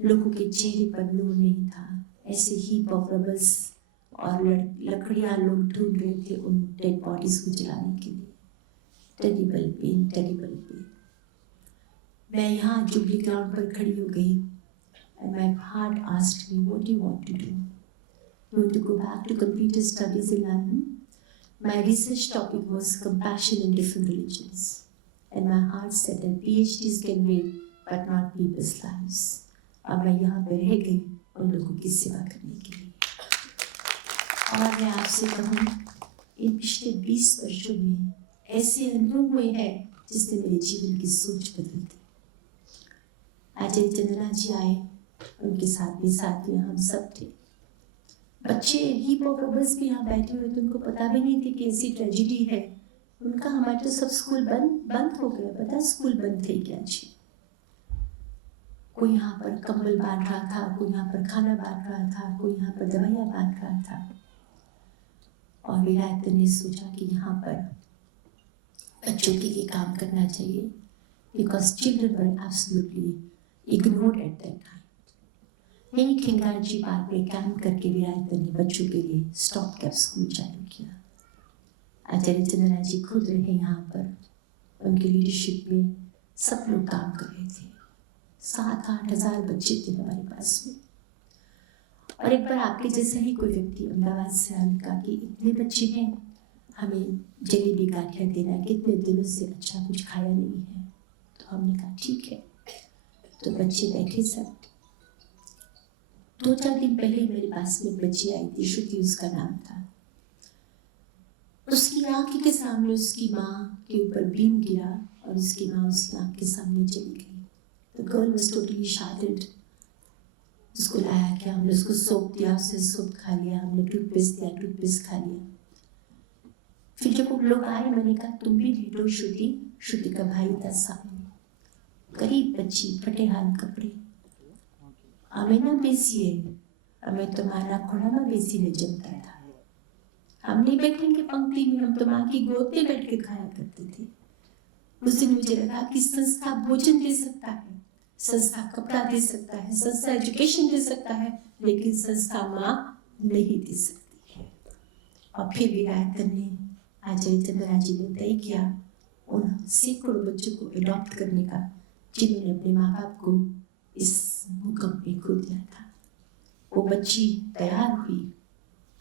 लोगों के चेहरे पर नूर नहीं था, ऐसे हीप ऑफ रबल्स और लकड़ियां लोग ढूंढ रहे थे उन डेड बॉडीज को जलाने के लिए। Terrible pain, terrible pain. मैं यहाँ जुबली ग्राउंड पर खड़ी हो गई and my heart asked me, what do you want to do? You want to go back to computer studies in London? My research topic was compassion in different religions. And my heart said that PhDs can wait, but not people's lives. अब मैं यहाँ पे रह गई उन लोगों की सेवा करने के लिए। और मैं आपसे कहूँ, इन पिछले 20 वर्षों में ऐसे अनुभव हुए हैं जिसने मेरे जीवन की सोच बदल दी। आचार्य चंदना जी आए, उनके साथ भी हम सब थे। बच्चे हीप ऑफ रबल्स भी यहाँ बैठे हुए थे, उनको पता भी नहीं थी कि ऐसी ट्रेजिडी है। उनका हमारे तो सब स्कूल बंद हो गया। पता स्कूल बंद थे क्या जी? कोई यहाँ पर कंबल बांध रहा था, कोई यहाँ पर खाना बांट रहा था, कोई यहाँ पर दवाइयाँ बांट रहा था। और विलायत ने सोचा कि यहाँ पर बच्चों के लिए काम करना चाहिए, because children were absolutely ignored at that time. यही खिंगार जी पार्क में कैंप करके विलायत ने बच्चों के लिए स्टॉप गैप स्कूल चालू किया। आचार्य चंदना जी खुद रहे यहाँ पर, उनकी लीडरशिप में सब लोग काम कर रहे थे। 7-8 हजार बच्चे थे हमारे पास में। और एक बार आपके जैसा ही कोई व्यक्ति अहमदाबाद से आने का कि इतने बच्चे हैं, हमें जलेबी गाठिया देना है, कितने दिनों से अच्छा कुछ खाया नहीं है। तो हमने कहा ठीक है। तो बच्चे बैठे सब। 2-4 दिन पहले मेरे पास में बच्ची आई थी, श्रुति उसका नाम था। उसकी आंख के सामने उसकी माँ के ऊपर बीम गिरा और उसकी माँ उसकी आँख के सामने चली गई। The girl was totally shattered. उसको लाया क्या, हमने उसको सोप दिया, उसने सोप खा लिया, हमने टूथपेस्ट दिया, टूथपेस्ट खा लिया। फिर जब वो लोग आए मैंने कहा तुम भी लेटो श्रुति। श्रुति का भाई था सामने, गरीब बच्ची, फटे हाल कपड़े। हमें ना बेसिए, हमें तो माना खोड़ा ना बेसी ने जमता था। हम नहीं बैठेंगे पंक्ति में, हम तो माँ की गोद में बैठ के खाया करते थे। उस दिन मुझे लगा कि संस्था भोजन दे सकता है, संस्था कपड़ा दे सकता है, संस्था एजुकेशन दे सकता है, लेकिन संस्था माँ नहीं दे सकती है। और फिर विरायतन ने, आचार्य चंद्रा जी ने तय किया उन सैकड़ों बच्चों को अडॉप्ट करने का जिन्होंने अपने माँ बाप को इस भूकंप में खो दिया था। वो बच्ची तैयार हुई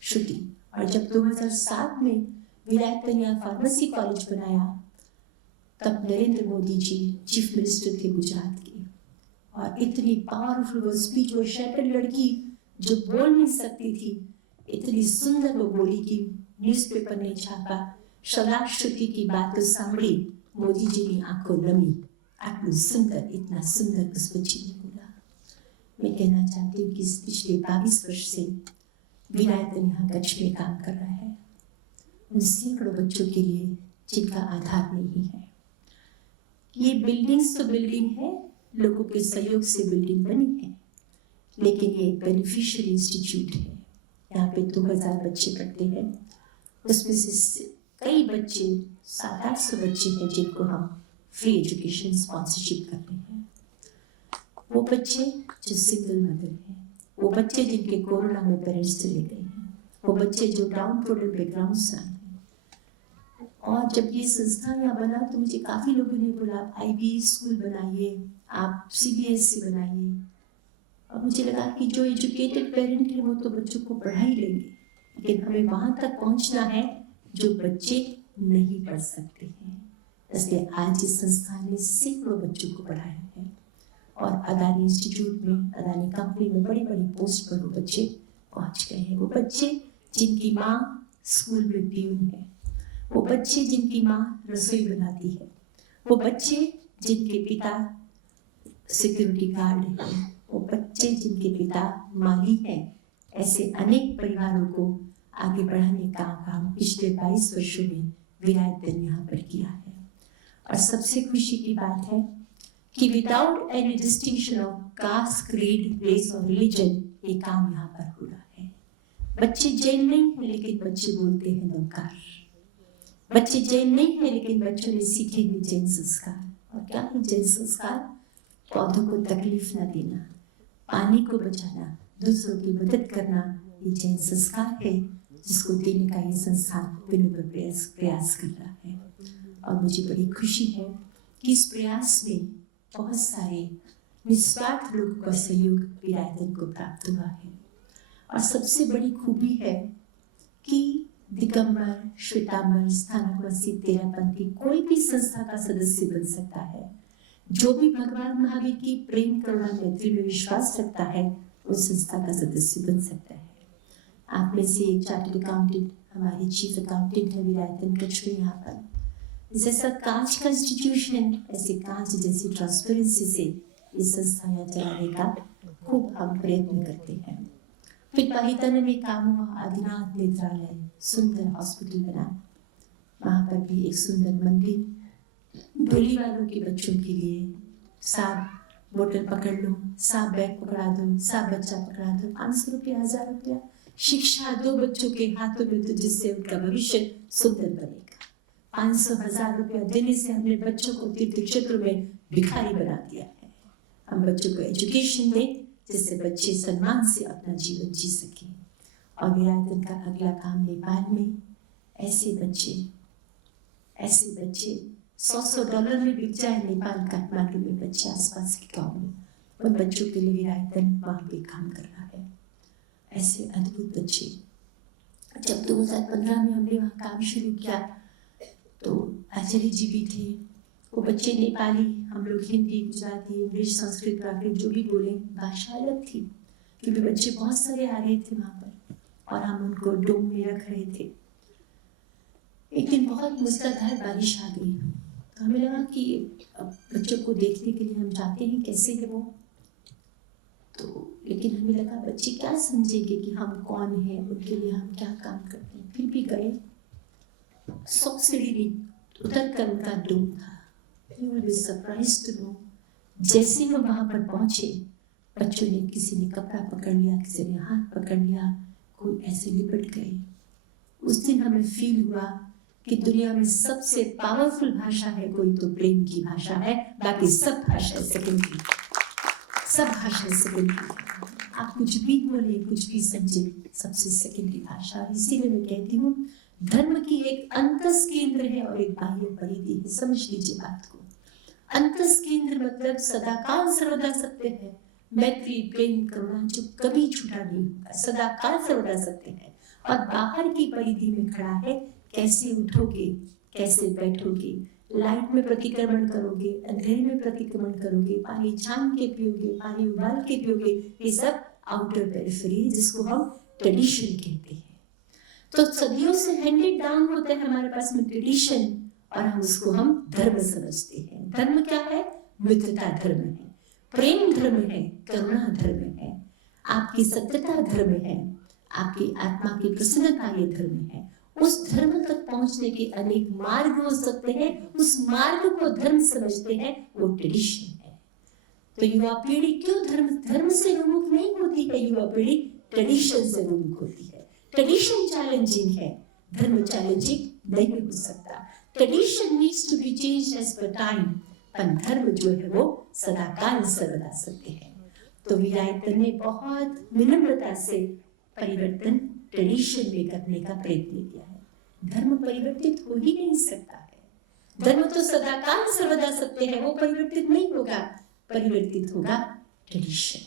श्रुति, और जब 2007 में विरायतन यहाँ फार्मेसी कॉलेज बनाया तब नरेंद्र मोदी जी चीफ मिनिस्टर थे गुजरात के, और इतनी पावरफुल वो स्पीच, वो शैटर लड़की जो बोल नहीं सकती थी, इतनी सुंदर वो बोली कि न्यूज़पेपर ने छापा, शला श्रुति की बात तो सांभળી मोदी जी की आंखों नमी। आटलू सुंदर, इतना सुंदर उस बच्ची ने बोला। मैं कहना चाहती हूँ कि पिछले 22 वर्ष से विरायतन यहाँ कच्छ में काम कर रहा है उन सैकड़ों बच्चों के लिए जिनका आधार नहीं है। ये बिल्डिंग्स तो बिल्डिंग है, लोगों के सहयोग से बिल्डिंग बनी है, लेकिन ये बेनिफिशियल इंस्टीट्यूट है। यहाँ पे 2000 बच्चे पढ़ते हैं, उसमें से कई बच्चे 700-800 बच्चे हैं जिनको हम फ्री एजुकेशन स्पॉन्सरशिप कर रहे हैं। वो बच्चे जो सिंगल मदर हैं, वो बच्चे जिनके कोरोना में पेरेंट्स चले गए हैं, वो बच्चे जो डाउन ट्रोडन बैकग्राउंड से आए हैं। और जब ये संस्था यहाँ बना तो मुझे काफ़ी लोगों ने बोला आप IB स्कूल बनाइए, आप CBSE बनाइए। और मुझे लगा कि जो एजुकेटेड पेरेंट है वो तो बच्चों को पढ़ा ही लेंगे, लेकिन हमें वहाँ तक पहुँचना है जो बच्चे नहीं पढ़ सकते हैं। इसलिए आज इस संस्था ने सैकड़ों बच्चों को पढ़ाया है, और अदानी इंस्टीट्यूट में, अदानी कंपनी में बड़ी बड़ी पोस्ट पर वो बच्चे पहुँच गए हैं। वो बच्चे जिनकी माँ स्कूल में प्यून है, वो बच्चे जिनकी माँ रसोई बनाती है, वो बच्चे जिनके पिता सिक्योरिटी गार्ड हैं, वो बच्चे जिनके पिता माली हैं। ऐसे अनेक परिवारों को आगे बढ़ाने का काम पिछले 22 वर्षों में विरायतन यहाँ पर किया है। और सबसे खुशी की बात है कि without any distinction of caste, creed, race और रिलीजन ये काम यहाँ पर हो रहा है। बच्चे जैन नहीं है लेकिन बच्चे बोलते हैं नमकार। बच्चे जैन नहीं है लेकिन बच्चों ने सीखे हैं जैन संस्कार। और क्या है जैन संस्कार? पौधों को तकलीफ ना देना, पानी को बचाना, दूसरों की मदद करना, ये जैन संस्कार है जिसको देने का ये संस्थान विनम्र प्रयास कर रहा है। और मुझे बड़ी खुशी है कि इस प्रयास में बहुत सारे निस्वार्थ लोगों का सहयोग विरायतन को प्राप्त हुआ है। और सबसे बड़ी खूबी है कि दिगंबर, श्वेतांबर, स्थानकवासी, तेरापंथी कोई भी संस्था का सदस्य बन सकता है। जो भी भगवान महावीर की प्रेम, करुणा, मैत्री में विश्वास रखता है उस संस्था का सदस्य बन सकता है। आप में से एक चार्टर्ड अकाउंटेंट, हमारे चीफ अकाउंटेंट है विरायतन कच्छ में। यहाँ पर जैसा कांच का इंस्टीट्यूशन है, ऐसे कांच जैसी ट्रांसपेरेंसी से इस संस्था यहाँ चलाने का खूब हम प्रयत्न करते हैं। फिर पालिताना में काम हुआ, आदिनाथ नेत्रालय, सुंदर हॉस्पिटल बना, वहाँ पर भी एक सुंदर मंदिर, डोली वालों के बच्चों के लिए, साहब बोतल पकड़ लो, साहब बैग पकड़ा दो, साहब बच्चा पकड़ा दो, 500 रुपया, 1000 रुपया, शिक्षा दो बच्चों के हाथों में तो जिससे उनका भविष्य सुंदर बनेगा। 500-1000 रुपया देने से हमने बच्चों को तीर्थ क्षेत्र में भिखारी बना दिया है। हम बच्चों को एजुकेशन दें जिससे बच्चे सम्मान से अपना जीवन जी सकें। और विरायतन का अगला काम नेपाल में ऐसे बच्चे 100 डॉलर में बिक जाए नेपाल, काठमांडू में बच्चे आसपास के गाँव में, उन बच्चों के लिए विरायतन वहाँ पे काम कर रहा है। ऐसे अद्भुत बच्चे। जब 2015 में हमने वहाँ काम शुरू किया तो आचार्य जी भी थे। वो बच्चे नेपाली, हम लोग हिंदी, गुजराती, इंग्लिश, संस्कृत, प्राकृत जो भी बोले, भाषा अलग थी क्योंकि बच्चे बहुत सारे आ रहे थे वहाँ पर और हम उनको डोम में रख रहे थे। एक दिन बहुत मूसलाधार बारिश आ गई तो हमें लगा कि बच्चों को देखने के लिए हम जाते हैं, कैसे है वो, तो लेकिन हमें लगा बच्चे क्या समझेंगे कि हम कौन हैं, उनके लिए हम क्या काम करते हैं। फिर भी गए। 100 सीढ़ी उतर कर उनका डोम था। You will be surprised to know, जैसे हम वहां पर पहुंचे, बच्चों ने, किसी ने कपड़ा पकड़ लिया, किसी ने हाथ पकड़ लिया, कोई ऐसे लिपट गए। उस दिन हमें फील हुआ कि दुनिया में सबसे पावरफुल भाषा है कोई तो प्रेम की भाषा है, बाकी सब भाषा सेकेंडरी, सब भाषा सेकेंडरी। आप कुछ भी बोले, कुछ भी समझे, सबसे सेकेंडरी भाषा। इसीलिए मैं कहती हूँ धर्म की एक अंतस केंद्र है और एक बाह्य परिधि है। समझ लीजिए बात को। अंतस केंद्र मतलब सदाकाल सर्वदा सत्य है, मैत्री प्रेम करुणा जो कभी छूटा नहीं होगा, सदाकाल सर्वदा सत्य है। और बाहर की परिधि में खड़ा है, कैसे उठोगे, कैसे बैठोगे, लाइट में प्रतिक्रमण करोगे, अंधेरे में प्रतिक्रमण करोगे, पानी छान के पियोगे, पानी उबाल के पियोगे, ये सब आउटर पेरिफेरी, जिसको हम ट्रेडिशन कहते हैं। तो सदियों से हैंडेड डाउन होता है हमारे पास में ट्रेडिशन, और हम उसको हम धर्म समझते हैं। धर्म क्या है? मित्रता धर्म है, प्रेम धर्म है, करुणा धर्म है, आपकी सत्यता धर्म है, आपकी आत्मा की प्रसन्नता ये धर्म है। उस धर्म तक पहुंचने के अनेक मार्ग हो सकते हैं, उस मार्ग को धर्म समझते हैं, वो ट्रेडिशन है। तो युवा पीढ़ी क्यों धर्म से विमुख नहीं होती है? युवा पीढ़ी ट्रेडिशन से विमुख होती है। ट्रेडिशन चैलेंजिंग है, धर्म चैलेंजिंग नहीं हो सकता। Tradition needs to be changed as per time, पर धर्म जो है वो सदाकाल सर्वदा सत्य है। तो विरायतन ने बहुत विनम्रता से परिवर्तन ट्रेडिशन में करने का प्रयत्न किया है। धर्म परिवर्तित हो ही नहीं सकता है। धर्म तो सदाकाल सर्वदा सत्य है, वो परिवर्तित नहीं होगा। परिवर्तित होगा ट्रेडिशन,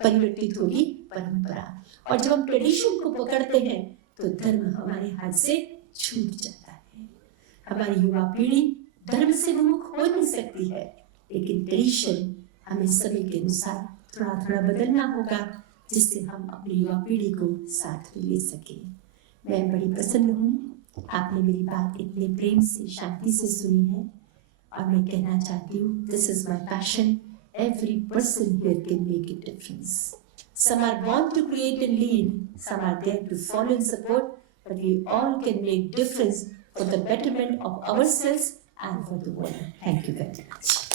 परिवर्तित होगी परंपरा। और जब हम ट्रेडिशन को पकड़ते हैं तो धर्म हमारे हाथ से छूट जाता है। हमारी युवा पीढ़ी धर्म से विमुख हो नहीं सकती है, लेकिन ट्रेडिशन हमें समय के अनुसार थोड़ा थोड़ा बदलना होगा, जिससे हम अपनी युवा पीढ़ी को साथ में ले सकें। मैं बड़ी प्रसन्न हूँ, आपने मेरी बात इतने प्रेम से, शांति से सुनी है, और मैं कहना चाहती हूँ, this is my passion. Every person here can make a difference. Some are born to create and lead, some are there to follow and support, but we all can make difference for the betterment of ourselves and for the world. Thank you very much.